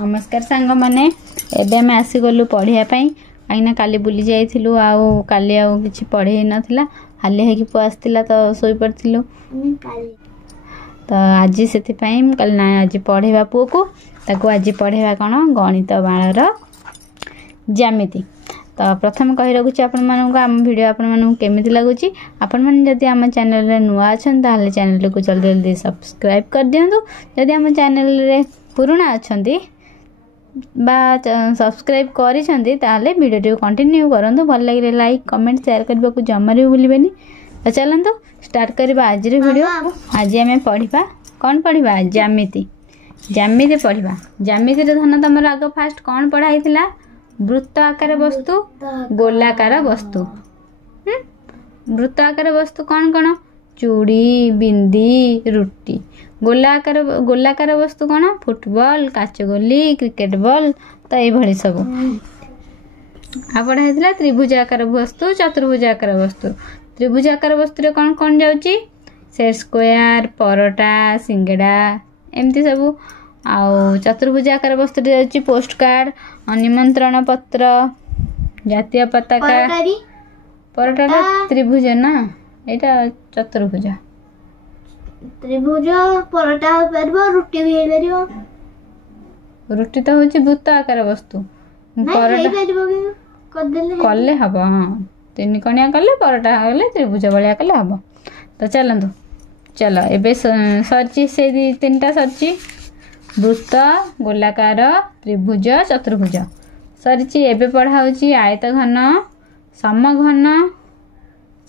नमस्कार सांग मैंने एबे आम आसीगलु पढ़िया कहीं काली बुली जाइलु आउ काली आउ किछि पढ़े नथिला हाली है कि पुआ आसतिला तो सोई पड़थिलु तो आज से कल ना आज पढ़ेवा पुओ को ताको आज पढ़ेवा कौन गणित बाणर ज्यामिति। तो प्रथम कही रखुच्छी आपण मानक आम वीडियो आपण मानक केमिति लगुची आपण माने जदि आम चैनल रे नुआ अछन ताले चैनल को जल्दी जल्दी सब्सक्राइब कर दियंतु जदि आम चैनल रे पुराना अछंती बा सब्सक्राइब करिसंती ताले वीडियो टी कंटिन्यू करंतु भल लागे लाइक कमेंट शेयर करबा को जमा रे भूलिबेनी। तो चलंतु स्टार्ट करबा आज रे वीडियो। आज हमें पढ़िबा कौन पढ़िबा ज्यामिति ज्यामिति पढ़िबा। ज्यामिति रे धन तमर आगो फास्ट कौन पढ़ाइतिला वृत्त आकार वस्तु गोलाकार वस्तु। वृत्त आकार वस्तु कौन कौन चूड़ी बिंदी रुटी। गोलाकार वस्तु कौन फुटबॉल काचगोली क्रिकेट बॉल तो ये सब आ पढ़ाई त्रिभुजाकार वस्तु चतुर्भुजाकार वस्तु। त्रिभुजाकार वस्तु रे कौन कौन जाउची सेट स्क्वायर परोटा सिंगड़ा एमती सब। आउ चतुर्भुजाकार वस्तु रे जाउची पोस्ट कार्ड निमंत्रण पत्र जातीय पताका। परोटा त्रिभुज ना एटा चतुर्भुज। त्रिभुज परोटा हो परबो रुटी भी हे परबो। रुटी तो होची वृत्त आकार वस्तु परोटा परबो कि कले हबो। हां तीन कणिया कले परोटा गले त्रिभुज बलिया कले हबो। तो चलंतु चलो एबे सरची से तीनटा सरची वृत्त गोलाकार त्रिभुज चतुर्भुज सरची। एबे पढ़ा होची आयत घन समघन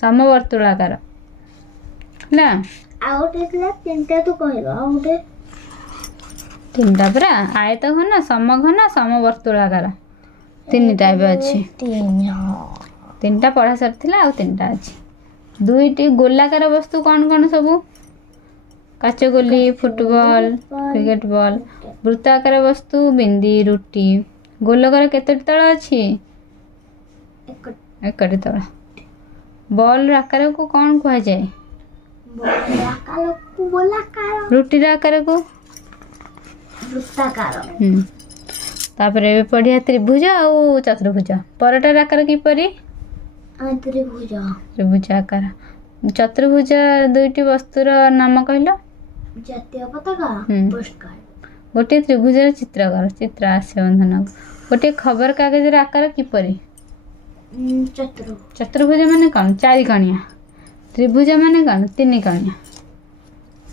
समवर्तुलाकार ना आउटे तीनटा तो कहबा आउटे तीनटा परा आयत घन समघन समवर्तुलाकार तीन टाइप अछि। तीनटा पढ़ा सरथिला आ तीनटा अछि। दुईटी गोलाकार वस्तु कौन कौन सब काचगोली फुटबॉल क्रिकेट बॉल। वृत्ताकार वस्तु बिंदी रुटी। गोलकार केते तळ अछि एकटी तळ। बॉल आकार को कौन कहा जाए आकार को गोलाकार। रुटी आकार को वृत्ताकार। तापरे पढ़िया त्रिभुज और चतुर्भुज। परोटा आकार की परी त्रिभुज। त्रिभुज आकार। चतुर्भुज दुईटी वस्तुर नाम कहलो जातीय पताका पोस्ट कार्ड। गोटे त्रिभुज चित्र कर चित्र आस्य बंधन। गोटे खबर कागज आकार की परी चतुर्भुज माने कौन चारि कणिया। त्रिभुज माने कौन तीन कणिया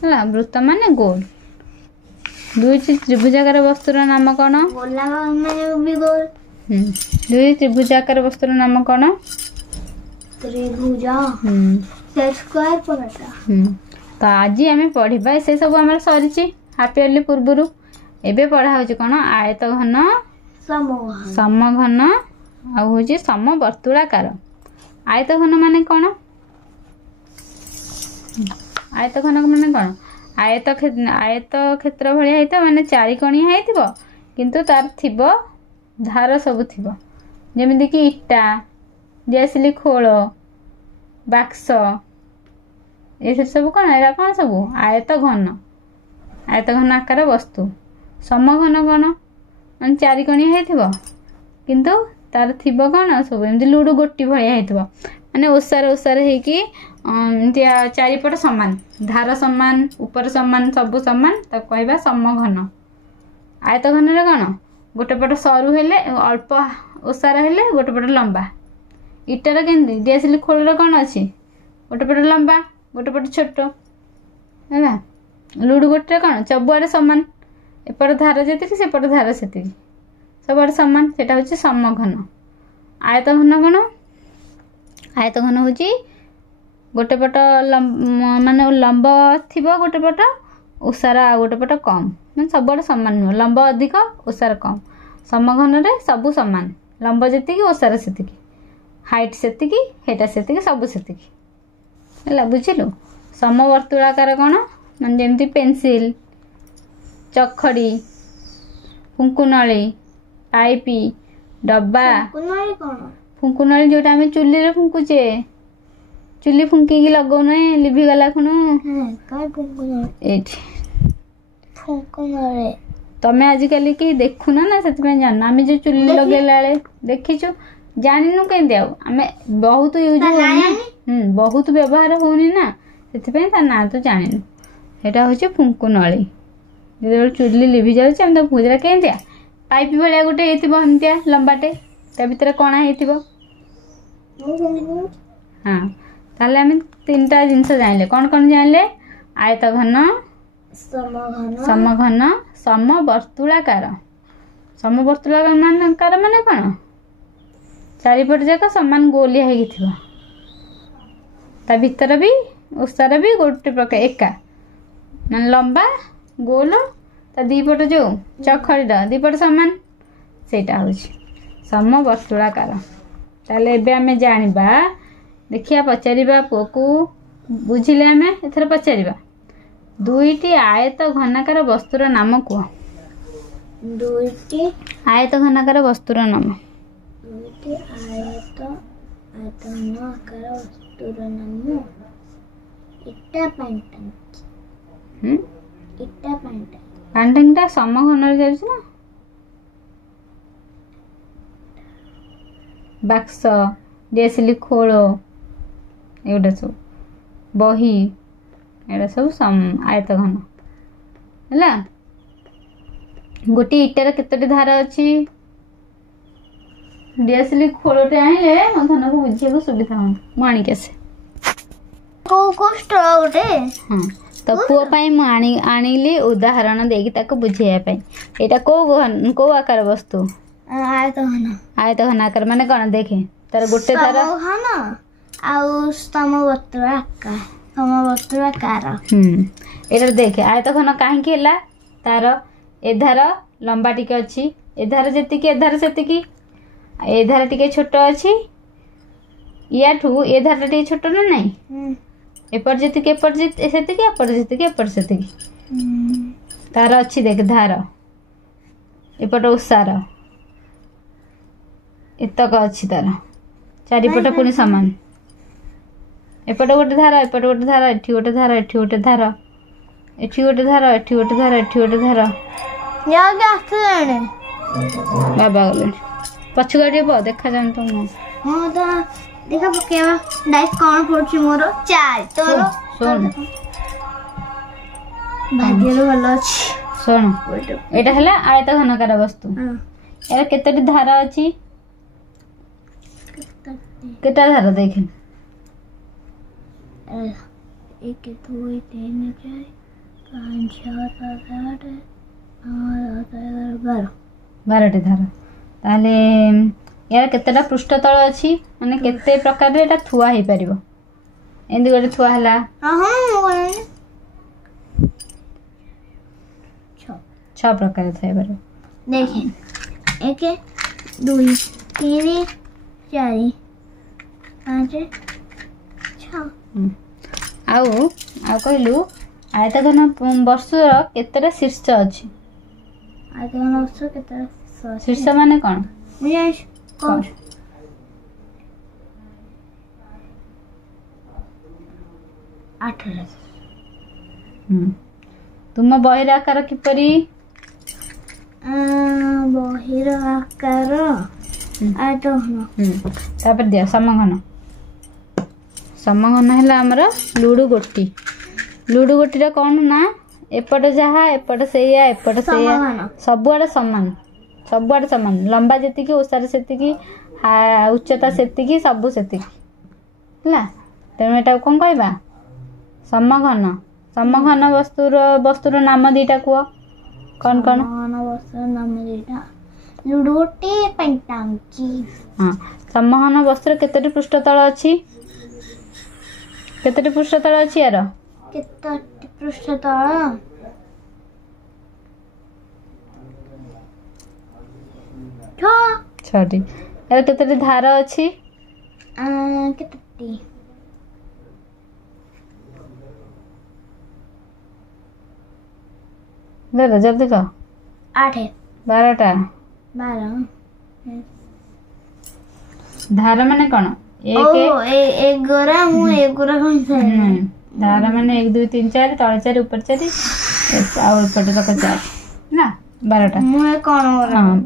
है। वृत्त माने गोल। दुईटी त्रिभुजाकार वस्तुर नाम कौन गोलाकार माने भी गोल। दुई त्रिभुजाकार वस्तुर नाम कौन त्रिभुज सेट स्क्वायर परोटा। तो आज आम पढ़ा से सब आम सरी हाफ इयरली पूर्व। एबे पढ़ा होची कौन आयत घन समघन आउ समवर्तुलाकार। आयत घन माने कौन आयत घन माने कौन आयत क्षेत्र भलिया हेतो माने चारि कणिया हेतिबो किंतु तार थिबो धार सब थिबो जेमिति कि इटा जैसली खोल बाक्स ये सब कौन एरा कौन सब आयत घन आकार वस्तु। समघन कौन मान चारि कणिया हेतिबो किंतु तार थिबो कौन सब एमति लुडु गोटी भलिया हेतिबो माने ओसार हेकी चारिपट समान धार समान ऊपर समान सब समान ता कहबा समघन। आयत घन रे कौन गोटे पट सरू हेले अल्प ओसार हेले गोटे पट लंबा। इटार केंदी दियासिली खोल कौन अच्छी गोटे पट लंबा गोटे पट छोट है। लुडु गोटे कौन सबुआड़े सामान एपट धार जी सेपट धार से सबुआड़े सामान सेटा हूँ समघन। आयत घन कौन आयत घन हूँ गोटे पट माने लंब थी गोटे पट ओसार आ गोटे पट कम मैंने सबुआड़े सामान नुह लंब अधिक ओसार कम। समघन रे सबू सामान लंब जी ओसार से हाइट से सब से बुझिलु। समवर्तुलाकार कौन मान जमती पेंसिल चखड़ी फुंकुनली पाइपी डब्बा। फुंकुनली जोटा आम चुली रे फुंकुचे चुली फुंकी लगौन लिभिगला खुण तमें आजिकल कि देखुना ना से जान आम जो चुली लगेला देखीचु जानिनु केंदी आम बहुत यूज बहुत व्यवहार होनी ना से ना तो जानिनु एटा हूँ फुंकुनली जो चुली लिभि जाऊँच आम भुजरा केंदिया पाइप भाया गोटे होमतिया लंबाटे ता भीतर कणा हो हाँ ताले आम 3टा जिनस जानले कौन जानले आयत घन समघन समवर्तुलाकार समवर्तुलाकार माने कौन चारिपट जाक सामान गोलिया हो ता भीतर भी ओसार भी गोटे प्रकार एका मान लंबा गोल ता दीपट जो चखड़ी दीपट सामान सेटा हूँ समवर्तुलाकार ताले एबे आमे जानिबा देखिया पचारिबा पुओ को बुझिले आमे एथर पचारिबा दुईटी आयत घनाकार वस्तुर नाम कुह दुईटी आयत घनाकार वस्तुर नाम दुईटी आयत घनाकार वस्तुर नाम इटा पानी इटा पानी समघन जाउछ ना बाक्स डेसिली खोल एगुटा सब बही एटा सब आयत घन है गोटे इटार केतोटी धार अच्छी डेसिली खोलटे आइले मो धन को बुझे सुविधा हो मुझे आसे हाँ तो पुओ पाई मु आनिली उदाहरण देकी ताको बुझेया पाई एटा को आकार वस्तु आयत घन आकार माने कौन देखे तार गोटे तार एटा देखे आयत घन कहीं तार एधार लंबा टिके अच्छी एधार जेतिकी एधार सेतिकी एधार टिके छोट अच्छी याठू एधार टिके छोट ना नहीं एपट जेतिकी एपट सेतिकी एपट जेतिकी एपट सेतिकी तार अच्छी देख धार एपट ओसार एतक अच्छी तार चारिपट पुणी सामान एपट गोटे धार एपट गोटे धार एठी गोटे धार एठी गोटे धार एठी गोटे धार एठी गोटे धार एठी गोटे धार बाबा गले पछुआ बो देखा जान तो हां तो देखा पकेवा डाइस कौन पड़छि मोर 4 तोर सुन भाग्य वाला अछि सुन एटा हला आयत घनकार वस्तु एरा केतटी धार अछि केटा धार देखे 1 2 3 4 5 6 7 8 9 12टी धार ताले यार केतेटा पृष्ठ तल अछि माने केते प्रकार रे एटा थुआ हे परिबो एंदी गोटे थुआ हला हां 6 प्रकार थाए बारो देखें 1 2 3 4 5 6 आउ कहलु आयत घन वर्षर केतेटा शीर्ष अछि आयत घन वर्ष केतेटा शीर्ष माने कोन मुझे कौन 8 तुम बहिर आकार किपरि बहिर आकार आयत घन तापर दिया समघन है आमर लुडु गोटी रा कौन ना एपट जहा एपट सेया एपट सेया सबुआडे समान लंबा जेतिकी ओसार सेतिकी उच्चता सेतिकी सबु सेतिकी है तेणु एटा कौन कहबा समघन वस्तुर नाम दीटा कुह कौन वस्तुर नाम दीटा लुडु गोटी पेंटांकी हां समघन वस्तुर केतटी पृष्ठतल अछि केतटी पृष्ठतल अछि यार केतटी पृष्ठतल 6टी यार केतटी धार अछि केतटी ले जल्दी कह 8 12टा 12 धार माने कौन एक गोरा मु एक गोरा कौन सा धार माने 1 2 3 4 तले 4 ऊपर 4 और ऊपर तक 4 ना 12टा कौन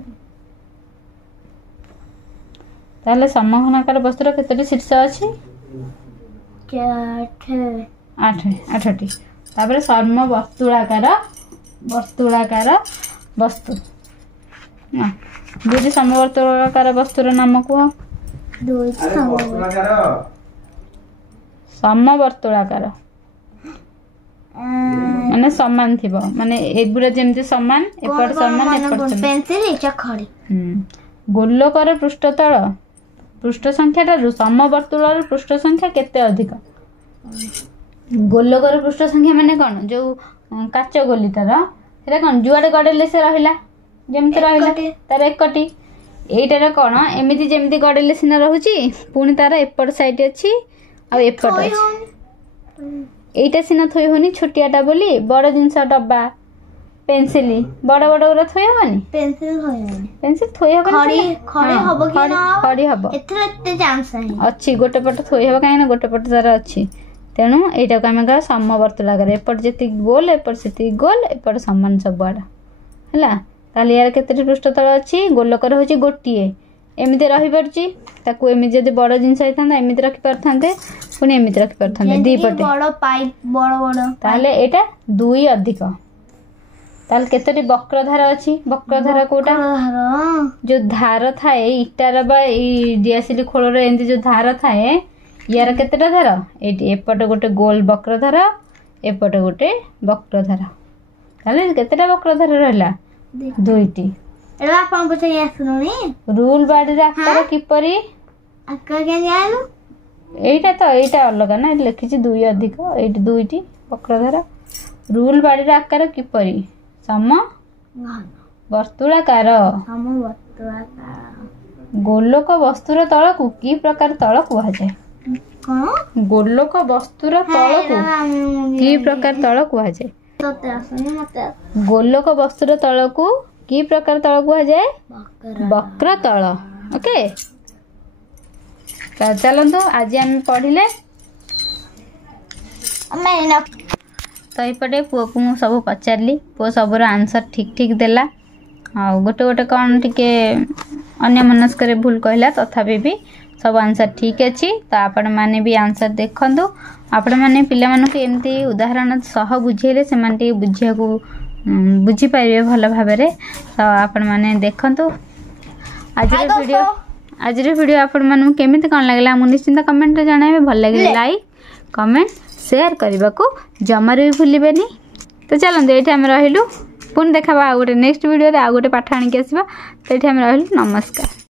ताहले समघनाकार वस्तुर केतोटी शीर्ष अछि 8टी तापर समवर्तुलाकार वस्तु दुईटी समवर्तुलाकार वस्तुर नाम कह समवर्तुलाकार माने समान थिबो माने एगुरा जेमति समान एपट समान एपट पेंसिल चखड़ी गोलकर पृष्ठतल पृष्ठ संख्या ठारू समवर्तुलर पृष्ठ संख्या केते अधिक गोलकर पृष्ठ संख्या माने कोन जो काच गोलीटार सेटा कोन जुआडे गडेले से रहिला जेमति रहिला तार एकटी एटार कोन एमिति जेमति गडेले सिना रहूची पुनी तार एपट साइड अछि आ एपट अछि एटा सिना थोई होनी छोटियाटा बोली बड़ जिंस डब्बा पेंसिल बड़ बड़ गुरा थोई हबनी पेंसिल थोई हबनी खड़ी हबो कि ना खड़ी हबो एथरे एते चांस है अछि गोटे पट थोई हबो काहे ना गोटे पट तार अछि तेणु एटा को आमे का समवर्तुलाकार एपट जेति गोल एपट सेति गोल एपट समान सब आडा हला ताली यार केते पृष्ठतल अछि गोलकर होची गोटिए एमिति रहि परची ताकू एमिति जदी बड़ जिंस आइथांदा एमिति रखि परथांते पुनी एमिति रखि परथांते दी पटे बड़ पाइप बड़ ताले एटा दुई अधिक ताल केतटी वक्रधार अछि वक्रधार कोटा जो धार थाए इटार बा ई दियासिली खोलर एंती जो धार थाए यार केतेटा धार एटी एपट गोटे गोल वक्रधार एपट गोटे वक्रधार ताले केतेटा वक्रधार रहला दुईटी एला आपन पछे आसुनी रूल बाडी रे आकार किपरि आकार के जानु एटा अलग ना लिखिछि दुई अधिक एटी दुईटी वक्रधार रूल बाडी रे आकार किपरि सम वर्तुलाकार गोलक वस्तुर तळकु की प्रकार तळ कुहा जाय कोन गोलक वस्तुर तळकु की प्रकार तळ कुहा जाय तते आसुनी मते गोलक वस्तुर तळकु की प्रकार तळ कुहा जाय वक्र तळ ओके चलंतु आज हम पढ़िले तो यपटे पुआ को मु सब पचारि पुआ सबूर आंसर ठीक ठीक देला आ गोटे गोटे कौन टिके अन्य मनस्क भूल कहला तथापि भी सब आंसर ठीक अच्छी तो आपण मैंने भी आंसर देखु आपण मैंने पिला मानक एमती उदाहरण सह बुझेले से माने बुझिया को बुझी पाइबे भल भाव तो आपण मैंने देखंतु आज वीडियो आपण मानू केमिति कोन लागला मु निश्चिंत कमेंट रे जणाइबे भल लागले लाइक कमेंट शेयर करने को जमार भी भूलें तो चलते ये आम रही पुणी देखा गोटे नेक्स्ट वीडियो आ गोटे पाठ आणिक आसवा तो ये रही नमस्कार।